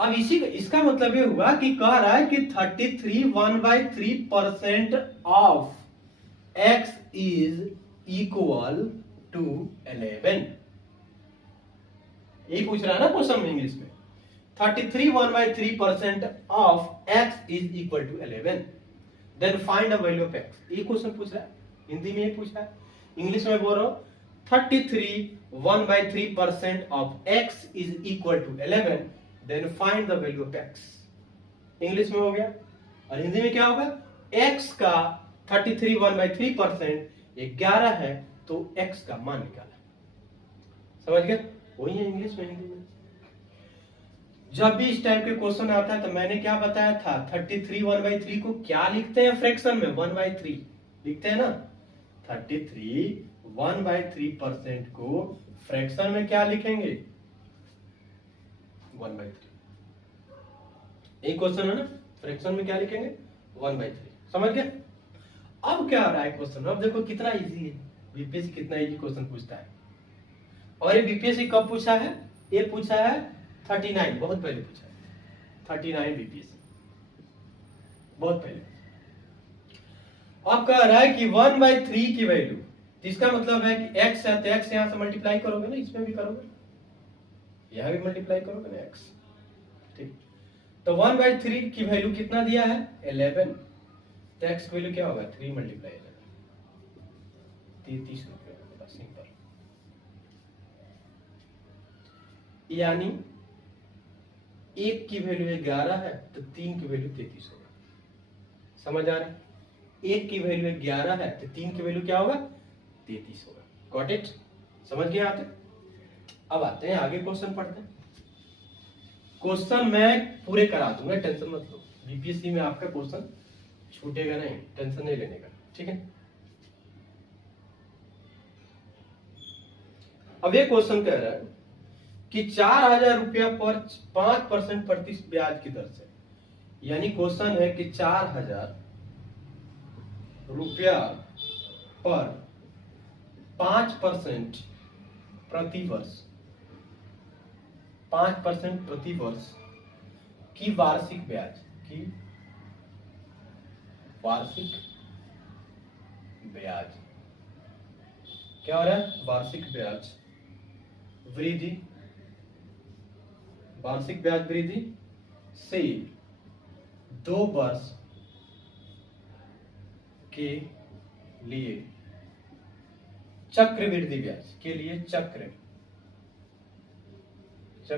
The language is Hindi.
अब इसका मतलब ये हुआ कि कह रहा है कि 33 1/3% of x is equal to 11। ये पूछ रहा है ना क्वेश्चन में इंग्लिश में। 33 1/3% of x is equal to 11, then find the value of x। ये क्वेश्चन पूछ रहा है, हिंदी में ये पूछ रहा है, इंग्लिश में बोल रहा हूं 33 1/3% of x is equal to 11, then find the value of x। English में हो गया, और हिंदी में क्या होगा, x का 33 1/3% 11 है, तो x का मान निकाला। समझ गए? वही है इंग्लिश में, हिंदी में। जब भी इस टाइप के क्वेश्चन आता है तो मैंने क्या बताया था, 33 1/3 को क्या लिखते हैं फ्रैक्शन में, 1/3 लिखते हैं ना। 33 1/3% को फ्रैक्शन में क्या लिखेंगे, 1/3। एक क्वेश्चन है ना, फ्रैक्शन में क्या लिखेंगे, 1/3। समझ गए? अब क्या आ रहा है क्वेश्चन, अब देखो कितना इजी है, बीपीएससी कितना इजी क्वेश्चन पूछता है। और ये बीपीएससी कब पूछा है, ये पूछा है 39, बहुत पहले पूछा है, 39 बीपीएससी बहुत पहले। अब कह रहा है कि 1/3 की वैल्यू, जिसका मतलब है कि x है तो x यहां से मल्टीप्लाई करोगे ना, इसमें भी करोगे, यहां भी मल्टीप्लाई करोगे ना x, ठीक। तो 1/3 की वैल्यू कितना दिया है, 11, तो x की वैल्यू क्या होगा, 3 मल्टीप्लाई 11, 33 रुपये, सिंपल। यानी 1 की वैल्यू 11 है तो 3 की वैल्यू 33 होगा। समझ आ रहा है? 1 की वैल्यू 11 है तो 3 की वैल्यू क्या होगा, 33 होगा। Got it? समझ गए आते? अब आते हैं आगे, क्वेश्चन पढ़ते हैं। क्वेश्चन मैं पूरे करा दूंगा, टेंशन मत लो, बीपीएससी में आपका क्वेश्चन छूटेगा नहीं, टेंशन नहीं लेने का, ठीक है। अब ये क्वेश्चन कह रहा है कि 4000 रुपया पर 5% प्रति ब्याज की दर से, यानी क्वेश्चन है कि 4000 रुपया पर 5% प्रति वर्ष, 5% प्रति वर्ष की वार्षिक ब्याज, की वार्षिक ब्याज क्या हो रहा है, वार्षिक ब्याज वृद्धि, वार्षिक ब्याज वृद्धि से 2 वर्ष के लिए चक्रवृद्धि ब्याज के लिए, चक्रवृद्धि